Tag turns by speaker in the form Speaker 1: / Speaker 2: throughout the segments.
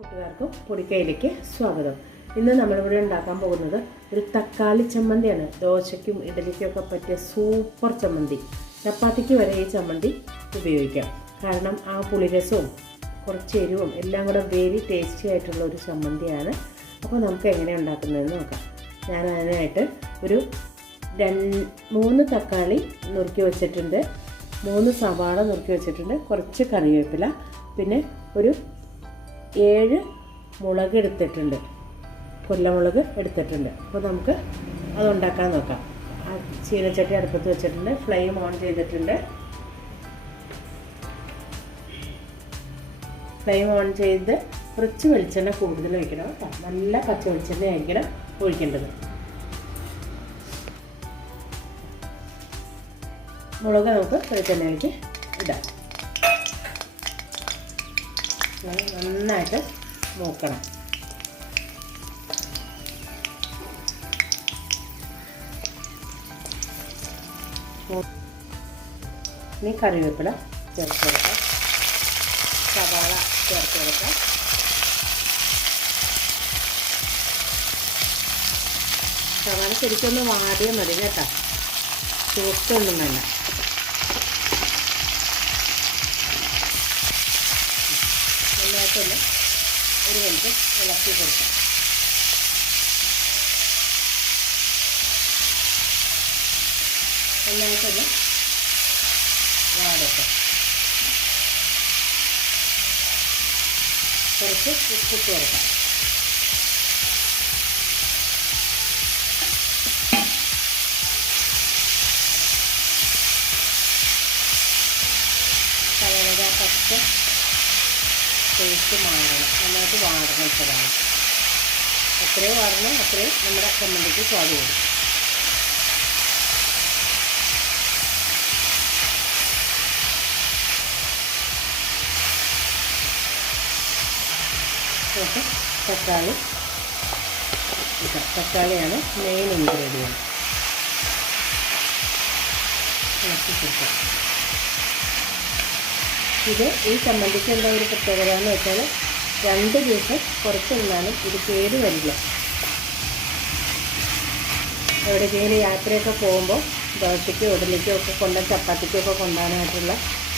Speaker 1: കൂട്ടുകാർക്കും പൊടിക്കയിലേക്ക് സ്വാഗതം. ഇന്ന് നമ്മളിവിടെ ഉണ്ടാക്കാൻ പോകുന്നത് ഒരു തക്കാളി ചമ്മന്തിയാണ്. ദോശയ്ക്കും ഇഡലിക്കും ഒക്കെ പറ്റിയ സൂപ്പർ ചമ്മന്തി. ചപ്പാത്തിക്ക് വരെ ഈ ചമ്മന്തി ഉപയോഗിക്കാം. കാരണം ആ പുളിരസവും കുറച്ച് എരിവും എല്ലാം കൂടെ വെരി ടേസ്റ്റി ആയിട്ടുള്ള ഒരു ചമ്മന്തിയാണ്. അപ്പോൾ നമുക്ക് എങ്ങനെ ഉണ്ടാക്കുന്നതെന്ന് നോക്കാം. ഞാൻ അതിനായിട്ട് ഒരു രണ്ട് മൂന്ന് തക്കാളി നുറുക്കി വെച്ചിട്ടുണ്ട്. മൂന്ന് സവാള നുറുക്കി വെച്ചിട്ടുണ്ട്. കുറച്ച് കറിവേപ്പില. പിന്നെ ഒരു ഏഴ് മുളക് എടുത്തിട്ടുണ്ട്. കൊല്ലമുളക് എടുത്തിട്ടുണ്ട്. അപ്പോൾ നമുക്ക് അത് ഉണ്ടാക്കാൻ നോക്കാം. ആ ചീനച്ചട്ടി അടുപ്പത്ത് വെച്ചിട്ടുണ്ട്. ഫ്ലെയിം ഓൺ ചെയ്തിട്ടുണ്ട്. ഫ്ലെയിം ഓൺ ചെയ്ത് കുറച്ച് വെളിച്ചെണ്ണ കൂടുതൽ ഒഴിക്കണം കേട്ടോ. നല്ല പച്ച വെളിച്ചെണ്ണ ആയിരിക്കണം ഒഴിക്കേണ്ടത്. മുളക് നമുക്ക് വെളിച്ചെണ്ണയിലേക്ക് ഇടാം. നന്നായിട്ട് നോക്കണം ഇനി കറിവേപ്പില ചേർത്ത് കൊടുക്കാം. സവാള ചേർത്ത് കൊടുക്കാം. സവാള ശരിക്കൊന്ന് വാടിയാൽ മതി കേട്ടോ. ചുവപ്പൊന്നും വേണ്ട. നന്നായിട്ടൊന്ന് ഒരു മിനിറ്റ് ഇളക്കി കൊടുക്കാം. നന്നായിട്ടൊന്ന് വാടട്ടെ. കുറച്ച് ഉപ്പിട്ട് കൊടുക്കാം. പച്ച ടേസ്റ്റ് മാറണം. നന്നായിട്ട് വാടണം ഇപ്പോഴാണ്. എത്രയും വാടണം അത്രയും നമ്മുടെ ചമ്മന്തിക്ക് സ്വാദ് വരും തക്കാളി. തക്കാളിയാണ് മെയിൻ ഇൻഗ്രീഡിയന്റ് ഇളക്കി കൊടുക്കാം. ഇത് ഈ ചമ്മന്തിക്ക് എന്താ ഒരു പ്രത്യേകത എന്ന് വെച്ചാൽ രണ്ട് ദിവസം കുറച്ച് നിന്നാലും ഇത് കേട് വരില്ല. എവിടേക്കെങ്കിലും യാത്രയൊക്കെ പോകുമ്പോൾ ദോശയ്ക്കോ ഉടലിക്കോ ഒക്കെ കൊണ്ട ചപ്പാത്തിക്കോ ഒക്കെ കൊണ്ടുപോകാനായിട്ടുള്ള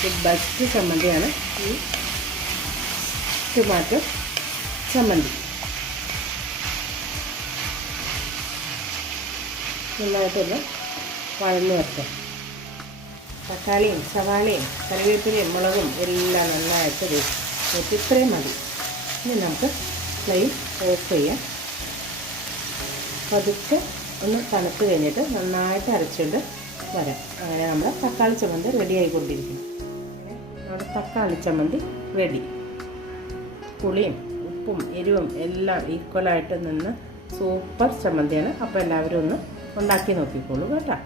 Speaker 1: ഒരു ബെസ്റ്റ് ചമ്മന്തിയാണ് ഈ ടൊമാറ്റോ ചമ്മന്തി. നന്നായിട്ടൊന്ന് വഴന്ന് വരട്ടെ. തക്കാളിയും സവാളയും കറിവേപ്പിലയും മുളകും എല്ലാം നന്നായിട്ട് വെച്ച് ഇത്രയും മതി. ഇനി നമുക്ക് ഫ്ലെയിം ഓഫ് ചെയ്യാം. പതുക്കെ ഒന്ന് തണുത്ത് കഴിഞ്ഞിട്ട് നന്നായിട്ട് അരച്ചുകൊണ്ട് വരാം. അങ്ങനെ നമ്മൾ തക്കാളി ചമ്മന്തി റെഡി ആയിക്കൊണ്ടിരിക്കുന്നു. നമ്മുടെ തക്കാളി ചമ്മന്തി റെഡി പുളിയും ഉപ്പും എരിവും എല്ലാം ഈക്വലായിട്ട് നിന്ന് സൂപ്പർ ചമ്മന്തിയാണ്. അപ്പോൾ എല്ലാവരും ഒന്ന് ഉണ്ടാക്കി നോക്കിക്കോളൂ കേട്ടോ.